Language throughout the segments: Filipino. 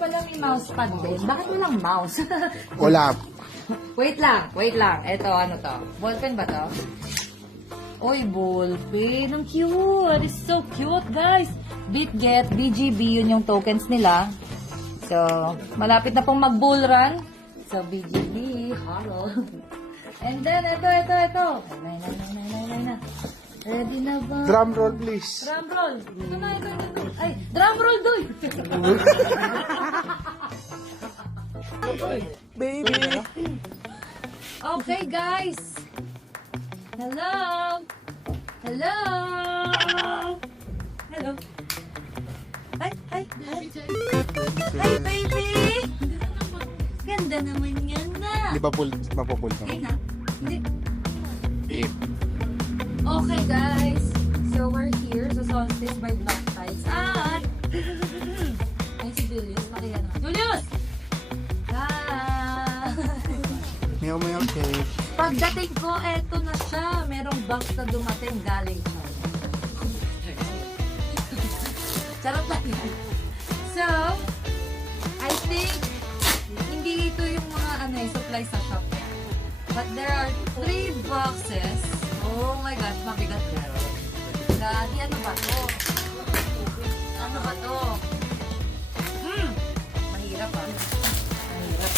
pala may mousepad din. Bakit walang mouse? Wala. Wait lang. Ito, ano to? Ballpen ba to? Uy, ballpen. Ang cute. It's so cute, guys. Bitget, BGB, yun yung tokens nila. So, malapit na pong mag-bull run. So, BGB, hello. And then, ito. Nay. Ready na ba? Drum roll, please. Drum roll. Ito na. Ay, drum roll, doy. Baby. Okay, guys. Hello. Hello. Hi. Hi, baby. Ganda naman yan na. Di ba mapupul ka? Ay, na. Hindi. Eh. Okay, guys. So, we're here sa Solstice by Black Tides. At... Ay, si Julius. Makiya naman. Julius! Hi! Meow, cake. Pagdating ko, eto na siya. Merong box na dumating galing siya. Charot lang yan. So, I think, hindi ito yung mga supply sa shop. But there are 3 boxes. Oh my gosh, mabigat na. Gagi, ano ba to? Mahirap ah. Mahirap.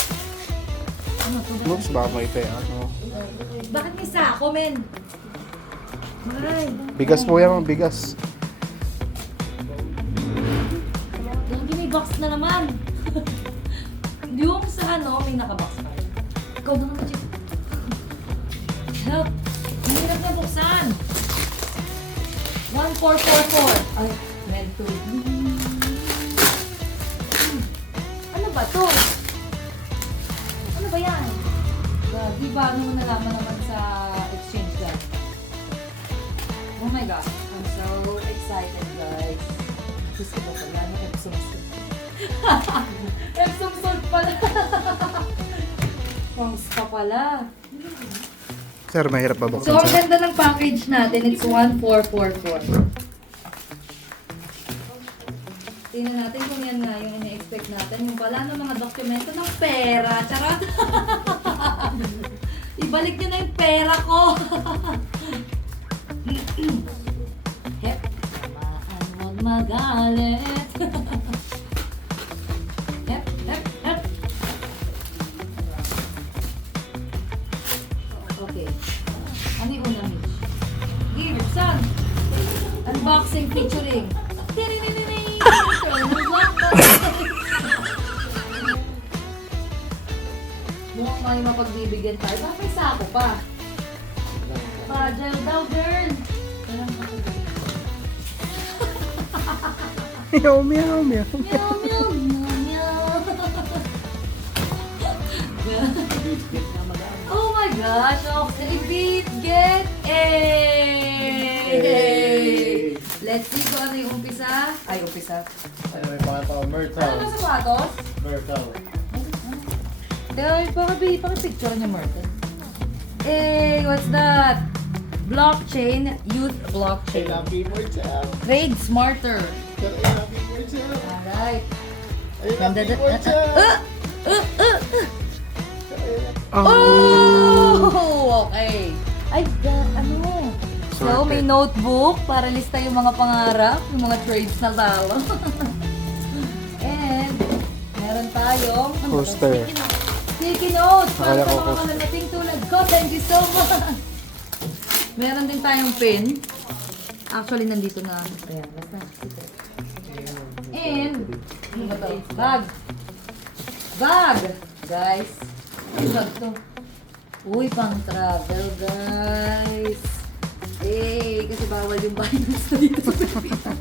Ano to? Oops, baka may ano. Bakit may sako, men? Ay. Bigas po yan, bigas. Lagi may box na naman. Yung sa may nakabox pa. Ikaw na naman, Chief. Help! Ang hirap na buksan. 1444. Ay, mento. Ano ba to? Ano ba yan? Di ba ano mo nalaman naman sa exchange guys? Oh my God. I'm so excited, guys. Gusto ko pa yan. Epsom salt. Epsom salt pala. Songs pa pala. Sir, mahirap ba buksan? So, ang ganda ng package natin. It's 1444. Tingnan natin kung yan nga yung ina-expect natin. Yung pala ng mga dokumento ng pera. Charot! Ibalik nyo na yung pera ko! Hep! Tamaan, huwag magalit! Hep! Okay. Ano yung unang Mitch? Give, son! Unboxing featuring. Mukhang may mapagbibigyan tayo. Bakit may sako pa? Fragile daw, girl! Meow. Meow, meow, meow, meow. Oh my gosh! Okay, Bitget! Hey! Let's see kung ano yung umpisa. Ay, umpisa. Ano may pangatao? Myrtle. Ano ba sapatos? Myrtle. Dahil, pakipicture niyo, Martin. Hey, what's that? Blockchain, youth blockchain. Happy Myrtle. Trade smarter. Happy Myrtle. Alright. Happy Myrtle. Oh! Okay. Ay, ano? So, may notebook para lista yung mga pangarap, yung mga trades na talo. And, meron tayong Poster. Sticky notes para Akala sa ko mga poster. kalalating tulad ko. Thank you so much. Meron din tayong pin. Actually, nandito na. Ayan, basta. And, ano ba to? Bag. Bag! Guys. Ano bag to? Uy, pang travel, guys. Eh, kasi bawal yung virus na dito sa Pilipinas.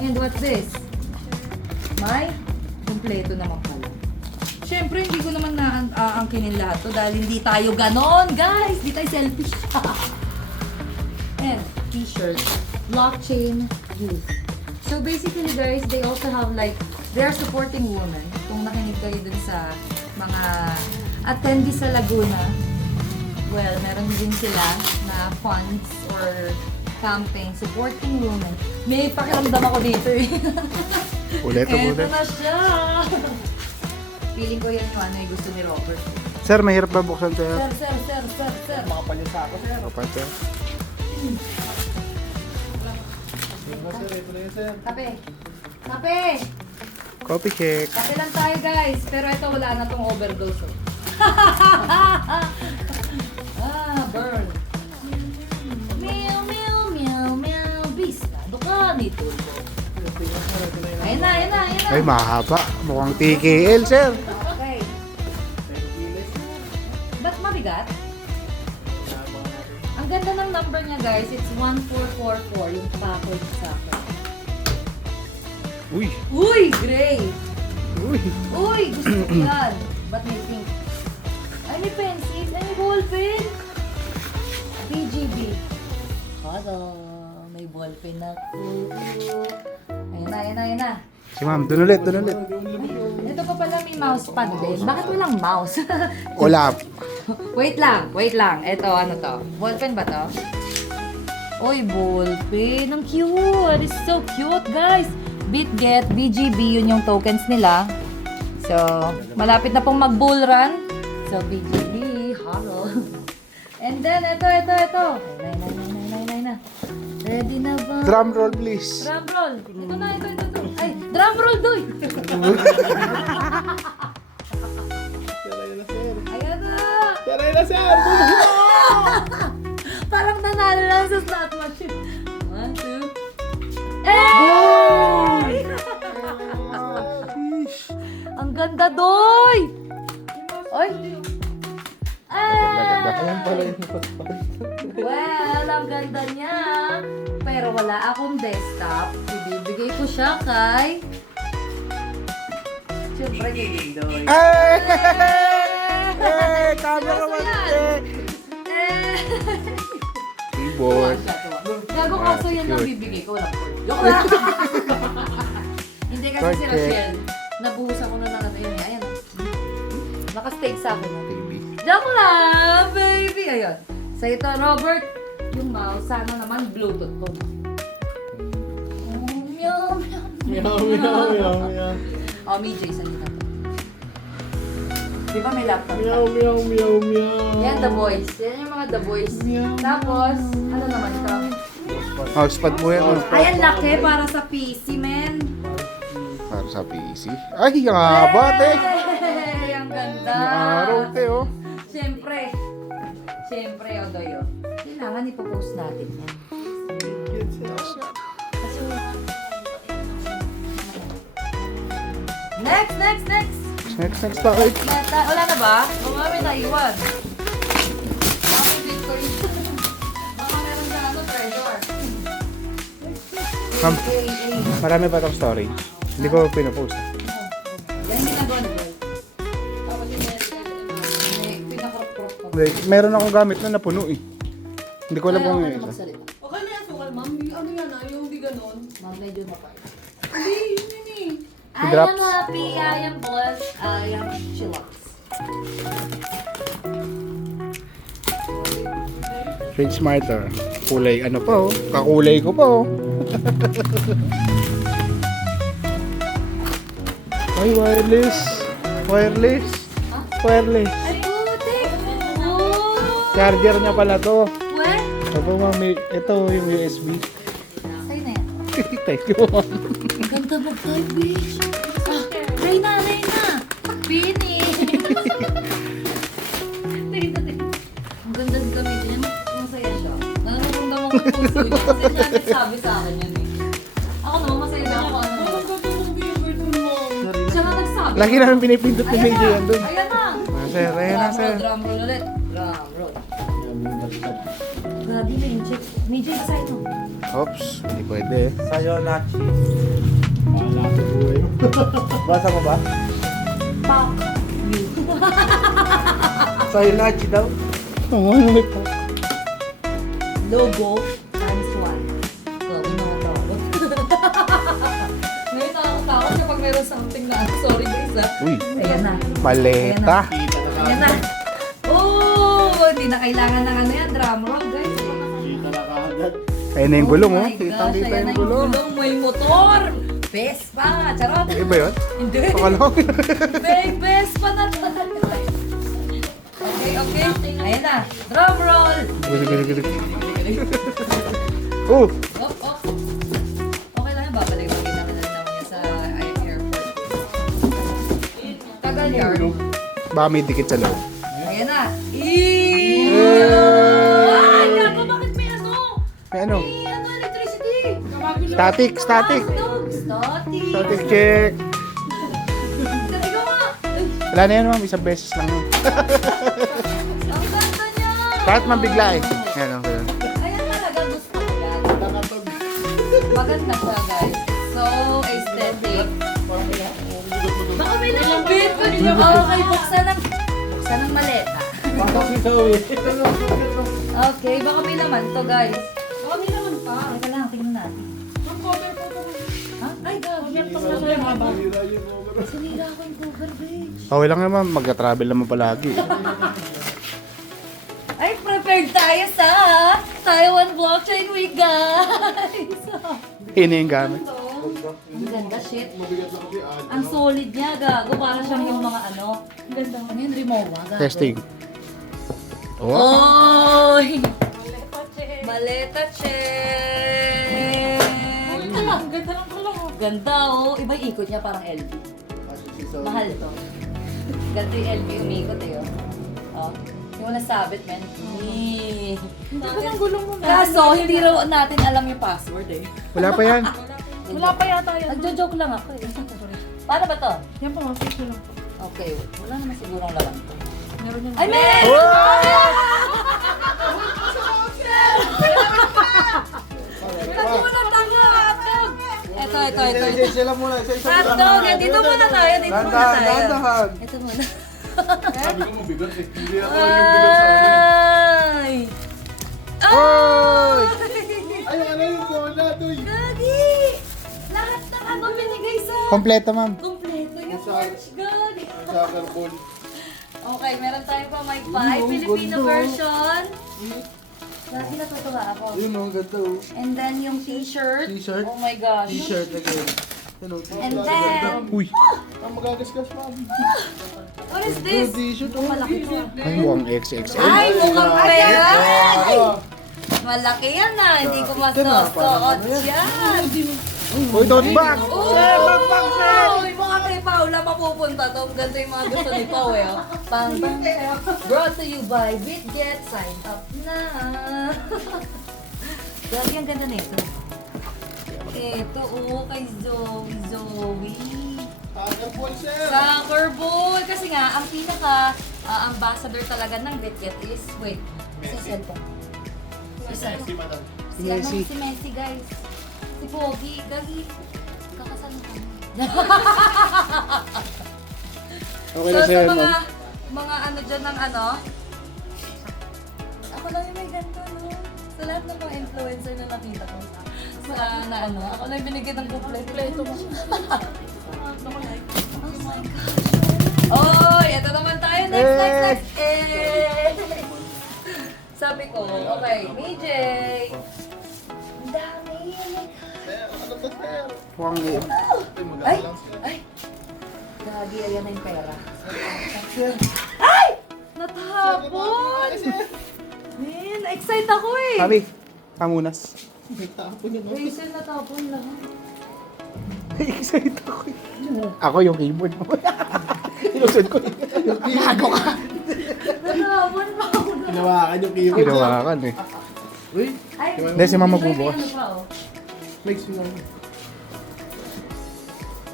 And what's this? May kumpleto naman pala. Siyempre, hindi ko naman naangkinin lahat to dahil hindi tayo ganon, guys! Hindi tayo selfish. And, t-shirt. Blockchain youth. So basically, guys, they also have like, they are supporting women. Kung nakinig kayo dun sa mga attendees sa Laguna, well, meron din sila na funds or campaign supporting women. May pakiramdam ako dito eh. Ulit, Eto ulit. na siya. Feeling ko yan yung ano yung gusto ni Robert. Sir, mahirap ba buksan, sir? Sir. Makapal yung sako, sir. Kapal, sir. Sir, ito na yun, sir. Kape. Kape. Coffee check. Kape lang tayo guys. Pero ito wala na tong overdose. Oh. Burn. Meow. Bisnado ka nito. Ayun na. Ay, mahaba. Mukhang TKL, sir. Okay. Ba't mabigat? Ang ganda ng number niya guys. It's 1444 yung package sa akin. Uy. Uy, gray! Uy. Uy, gusto ko yan. Ba't may pink? Ay, may pencil. Ay, may ballpen. BGB. Hala, may ballpen na po. Ayun na. Si ma'am, dun ulit. Ito pa pala may mousepad din. Bakit walang mouse? Wala. wait lang. Ito, ano to? Ballpen ba to? Uy, ballpen. Ang cute. It's so cute, guys. Bitget, BGB, yun yung tokens nila. So, malapit na pong mag-bull run. So, BGB, hello. And then, ito. Nay na. Ready na ba? Drum roll, please. Drum roll. Ito na. Ay, drum roll, doy. Sir, ayun na, sir. Ayan na. Sir, ayun na, sir. Parang nanalo lang sa slot machine. 1, 2. Hey! Ang ganda, doy! Oy! Ganda. Ayan pala yung Well, ang ganda niya. Pero wala akong desktop. Ibibigay ko siya kay... Siyempre kay Lindoy. Ay! Camera man, Eh! Keyboard. Gago kaso yan ang bibigay ko. Walang point. Joke lang. Hindi kasi si Okay. Rachel. Nabuhusan ko na lang ano yun. Ayan. Naka-stake sa akin. Baby. Joke lang, baby. Ayun. Sa ito, Robert, yung mouse, sana naman Bluetooth to. Meow. Meow. Oh, MJ, salita to. Di ba may laptop ka? Meow. Yan, The Voice. Yan yung mga The Voice. Tapos, ano naman ito? Mousepad po yan. Ay, ang laki para sa PC, men. Para sa PC. Ay, ang haba, te. Hey, ang ganda. Yung araw, te, oh. Siyempre, Odoy, oh. Kailangan ipopost natin yan. Kasi, next! Next tayo. Wala na ba? O nga, may naiwan. Bakit Bitcoin? Baka meron na treasure. Ma'am, marami pa itong story. Hindi ko pinapost. Yan yung ginagawa ni Boy. Tapos yung pinaka-crop ko. Meron akong gamit na napuno eh. Hindi ko alam kung Ayaw yung ka na isa. magsalita. Okay na yan, sukal, ma'am. Ano yan ah, yung di ganon. Ma'am, medyo mapay. Hindi, yun yun eh. I Drops. am happy, I am blessed, I am chillax. Fridge Smarter. Kulay ano pa oh. Kakulay ko pa oh. Ay, wireless. Wireless. Wireless. Ay, putik! Oh! Charger niya pala to. Weh? Ito mami, ito yung USB. Sa'yo na yan. Thank you. Ang ganda mag-type, bitch. Ah, Reyna! Bini! Ang ganda gamitin yan. Masaya siya. Nararamdaman ko yung puso niya kasi siya nagsabi sa akin yan eh. Ako naman masaya na ako. Ano? Ang ganda ng favorite mo, ma'am. Siya na nagsabi. Lagi namin pinipindot ni Benji yan dun. Ayan na! Sir, ayan na sir. Drum roll ulit. Drum roll. Grabe na yung chick. Medyo excited mo. Oops, hindi pwede. Sa'yo, Nachi. Wala ko buhay. Basa mo ba? Fuck you. Sa'yo, Nachi daw. Oo, ano may pa. Logo times 1. So, inamatawag. Ngayon nakakatakot kapag meron something na sorry guys ah. Uy, Ayan na. maleta. Ayan na. Oh, hindi na kailangan ng ano yan, drum roll guys. Kita na kaagad. Ayun na yung gulong oh. my gosh, Kitang-kita ayan yung na gulong. May motor. Vespa! Charot! Iba yun? Hindi! Akala ko. Fake Vespa na talaga! Okay, okay. Ayan na. Drum roll! Oh! Oh, oh. Okay lang yan. Babalik-balik namin niya sa airport. Tagal yard. Baka may dikit sa loob. Ayan na. Ay, gago, bakit may ano? May ano? May ano, electricity. Static, static. Static. Static check. Ikaw nga. Wala na yan ma'am, isang beses lang yun. Ang ganda niya. Kahit mabigla eh. Yan ang ganun. Ayan talaga, gusto ko yan. Maganda siya, guys. So aesthetic. Baka may nakabit. Okay, buksan ng maleta. Okay, baka may laman to, guys. Baka may naman pa. Teka lang, tingnan natin. Ang cover po po. Ha? Ay, gago. Sinira ko yung cover, bitch. Okay lang naman, mag-travel naman palagi. Ay, prepared tayo sa Taiwan Blockchain Week, guys. Ini yung gamit. Ang ganda, shit. Ang solid niya, gago. Para siyang yung mga ano. Ang ganda. Ano yun, Rimowa, gago. Testing. Oh. Oy! Maleta check! Ang ganda lang pala. Ganda, oh. Iba yung ikot niya, parang LV. Mahal to. Ganito yung LV umikot eh, oh. Oh. Yung wala sabit, man. Hindi ko nang gulong mo na. Kaso, hindi raw natin alam yung password eh. Wala pa yan. Wala pa yata yan. Nagjo-joke lang ako eh. Paano ba to? Yan po, mga picture lang po. Okay, wala naman sigurong laman to. Meron yan. Ay, meron! Nagulat ako, hotdog! Ito. Sila muna, Hotdog, dito muna tayo, dito muna tayo. Dahan-dahan. Ito muna. Sabi ko mabigat eh. Hindi ako yung bigat sa akin. Ay! Oy! Ay, ano yung bola, Toy? Gagi! Lahat ng ano binigay sa... Kompleto ma'am. Kompleto yung merch, gagi. Soccer ball. Okay, meron tayong pa may 5 Filipino version. Lagi natutuwa ako. Yun o, ganda o. And then yung t-shirt. T-shirt? Oh my gosh. T-shirt again. Ano, And then, Uy! ang magagasgas pa. what is this? T-shirt o. Malaki to. Ay, mukhang XXL. Ay, mukhang pera! Ay, Ah, malaki yan na. Hindi ko masusuot yan. Uy, tote bag! Uy, mga kay Paula mapupunta to. Ang ganda yung mga gusto ni Pao eh. Oh. Pang, brought to you by Bitget. Sign up na. Grabe, ang ganda nito. Ito, oh, kay Zoe. soccer ball, sir. Soccer ball! Kasi nga, ang pinaka ambassador talaga ng Bitget is, wait, si cellphone. Isa. Si madam. Si Messi. Si Messi, guys. Si Pogi. Gagi. Kakasal na kami. Okay So, na sa sa'yo, mga, ma'am. mga ano dyan ng ano, ako lang yung may ganito, no? Sa lahat ng mga influencer na nakita ko. Sa na ano, ako lang yung binigyan ng kompleto mo. Oh my gosh. Oy, ito naman tayo. Next. Sabi ko, okay, BJ. Ang dami. Sir, ano to, sir? Mukhang Ay, Ay! mag-aalang sila. Ay! Gagi, ayan na yung pera. Ay! Natapon! Man, excited ako eh. Sabi, pamunas. May tapon yun. Rachel, natapon lahat. Excited ako eh. Ako yung keyboard mo. Ilusod ko eh. Gago ka. Natapon pa ako na. Hinawakan yung keyboard. Ginawakan eh. Uy, Ay, Hindi, si Mama may bubukas. ano pa, oh. mix mo lang.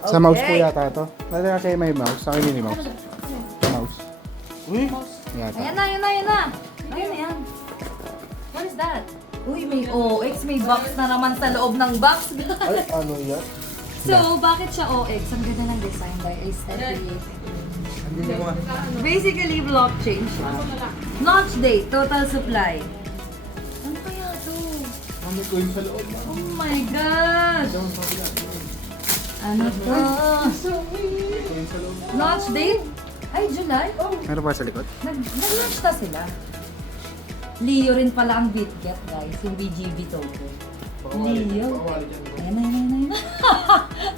Sa mouse po Okay. yata to. Dati kasi may mouse. Sa akin yun yung mouse. Mouse. Uy, Yata. Ayan na. Ayan na yan. What is that? Uy, may OX, may box na naman sa loob ng box. ay, ano yan? So, bakit siya OX? Ang ganda ng design by Aesthetic. Hindi mo nga. Basically, blockchain siya. Launch date, total supply. Ano kaya to? Ano ko yung sa loob? Oh my gosh! Ano to? Launch date? Ay, July? Meron pa sa likod? Nag-launch na sila. Leo rin pala ang Bitget, guys. Yung BGB token. Leo. Pakawali dyan. Ayan na, ayan na, ayan na.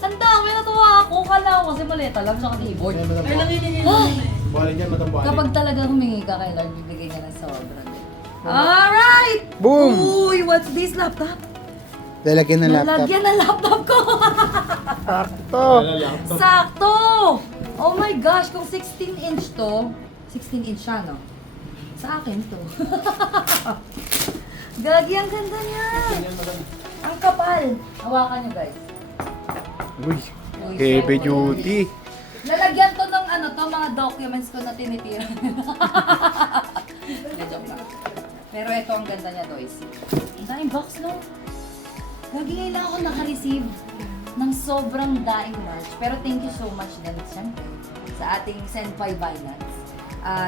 Ang dami, natuwa ako. Kala ko kasi maleta lang sa keyboard. Ayan, madam. Ay, nanginigil Ah! na eh. Bali dyan, madam. Bali. Kapag talaga humingi ka kay Lord, bibigay niya ng sobra. Alright! Boom! Uy, what's this laptop? Lalagyan ng laptop. Nalagyan ng laptop ko! Sakto! Wala lang. Sakto! Oh my gosh, kung 16-inch to, 16-inch siya, no? Sa akin to. Gagi, ang ganda niya! Ayan, madam. Ang kapal! Hawakan niyo, guys. Uy, Uy, heavy so, duty. Lalagyan to ng ano to, mga documents ko na tinitira. Joke lang. Pero ito ang ganda niya, guys. Ang daming box, no? Lagi ngayon lang ako naka-receive ng sobrang daing large. Pero thank you so much din, siyempre, sa ating Senpai Binance.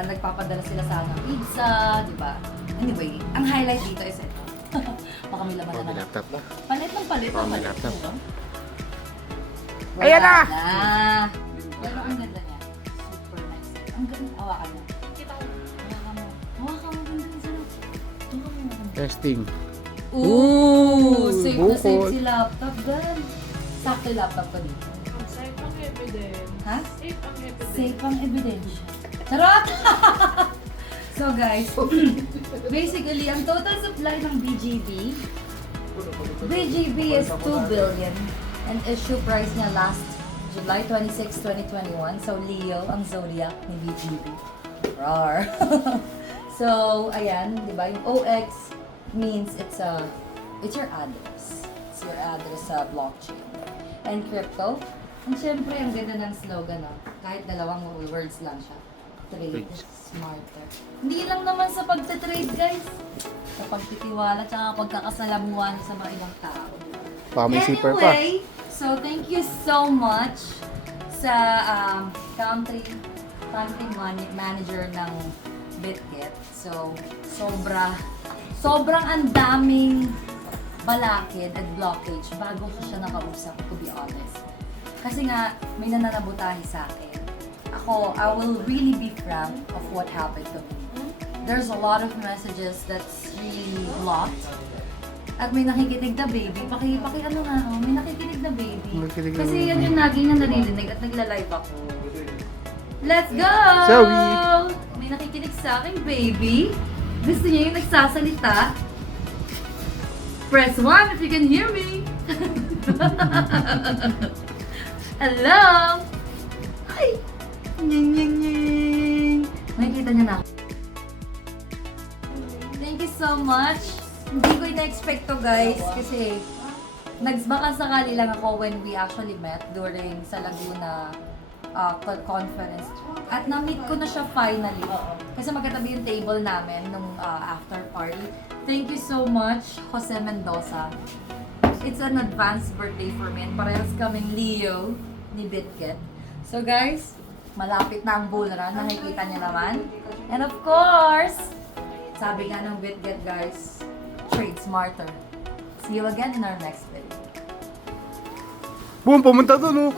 Nagpapadala sila sa aking pizza, di ba? Anyway, ang highlight dito is ito. Baka may laman na May naman. laptop na. Palit ng palit. Oh, ng may palit. laptop. Diba? Ayan na! Wala na! Pero ang ganda niya. Super nice. Ang ganda. Hawakan niya. Kita ko. Hawakan mo. Hawakan mo. Ganda niya sila. Testing. Ooh! Safe na safe bukol. si laptop, gan. Sakto yung laptop ko dito. Safe ang evidence. Ha? Safe ang evidence. Safe ang ebidensya. Charot! So guys, basically, ang total supply ng BGB is 2 billion and issue price niya last July 26, 2021. So Leo ang zodiac ni BGB. Rawr. So, ayan, di ba? Yung OX means it's your address. It's your address sa blockchain. And crypto, and syempre, ang ganda ng slogan, no? Kahit dalawang words lang siya. Trade smarter. Hindi lang naman sa pagte-trade, guys. Sa pagtitiwala, tsaka pagkakasalamuhan sa mga ibang tao. Baka may zipper pa. Anyway, so thank you so much sa country manager ng Bitget. So, sobrang ang daming balakid at blockage bago ko siya nakausap, to be honest. Kasi nga, may nananabutahi sa akin. Ako, I will really be frank of what happened to me. There's a lot of messages that's really blocked. At may nakikinig na baby. Ano nga, oh, may nakikinig na baby. Nakikinig na Kasi baby. yan yung lagi na naririnig at nagla-live ako. Let's go! Zoe! May nakikinig sa akin, baby. Gusto niya yung nagsasalita. Press 1 if you can hear me. Hello! Hi! Nying, nying, nying. Nakikita niya na ako. Thank you so much. Hindi ko ina-expect to, guys, kasi nagbaka sakali lang ako when we actually met during sa Laguna conference. At na-meet ko na siya finally. Kasi magkatabi yung table namin nung after party. Thank you so much, Jose Mendoza. It's an advanced birthday for me and parehas kaming Leo ni Bitget. So guys, malapit na ang bull run. Nakikita niyo naman. And of course, sabi nga ng Bitget, guys, trade smarter. See you again in our next video. Boom, pumunta doon, oh.